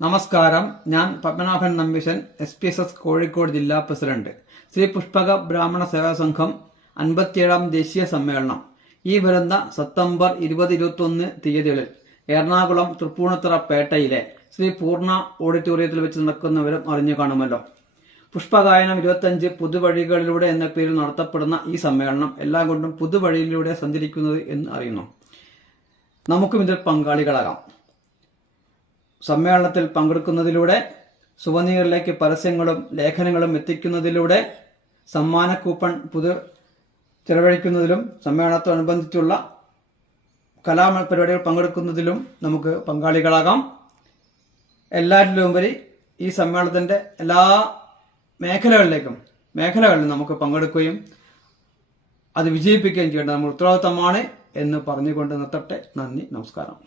നമസ്കാരം. ഞാൻ പത്മനാഭൻ നമ്പീശൻ, SPSS കോഴിക്കോട് ജില്ലാ പ്രസിഡന്റ്. ശ്രീ പുഷ്പക ബ്രാഹ്മണ സേവാ സംഘം 57ാം ദേശീയ സമ്മേളനം ഈ വരുന്ന സെപ്റ്റംബർ 20-21 തീയതികളിൽ എറണാകുളം തൃപ്പൂണിത്തുറ പേട്ടയിലെ ശ്രീ പൂർണ്ണ ഓഡിറ്റോറിയത്തിൽ വെച്ച് നടക്കുന്നവരും അറിഞ്ഞു കാണുമല്ലോ. പുഷ്പഗായനം 25 പുതുവഴികളിലൂടെ എന്ന പേരിൽ നടത്തപ്പെടുന്ന ഈ സമ്മേളനം എല്ലാം കൊണ്ടും പുതുവഴിയിലൂടെ സഞ്ചരിക്കുന്നത് എന്ന് അറിയുന്നു. നമുക്കും ഇതിൽ പങ്കാളികളാകാം. സമ്മേളനത്തിൽ പങ്കെടുക്കുന്നതിലൂടെ സുവനീറിലേക്ക് പരസ്യങ്ങളും ലേഖനങ്ങളും എത്തിക്കുന്നതിലൂടെ സമ്മാന കൂപ്പൺ ചെലവഴിക്കുന്നതിലും സമ്മേളനത്തോടനുബന്ധിച്ചുള്ള കലാപരിപാടികൾ പങ്കെടുക്കുന്നതിലും നമുക്ക് പങ്കാളികളാകാം. എല്ലാറ്റിലുമുപരി ഈ സമ്മേളനത്തിന്റെ എല്ലാ മേഖലകളിലും നമുക്ക് പങ്കെടുക്കുകയും അത് വിജയിപ്പിക്കുകയും ചെയ്യേണ്ടത് നമ്മുടെ ഉത്തരവാദിത്തമാണ് എന്ന് പറഞ്ഞുകൊണ്ട് നിർത്തട്ടെ. നന്ദി, നമസ്കാരം.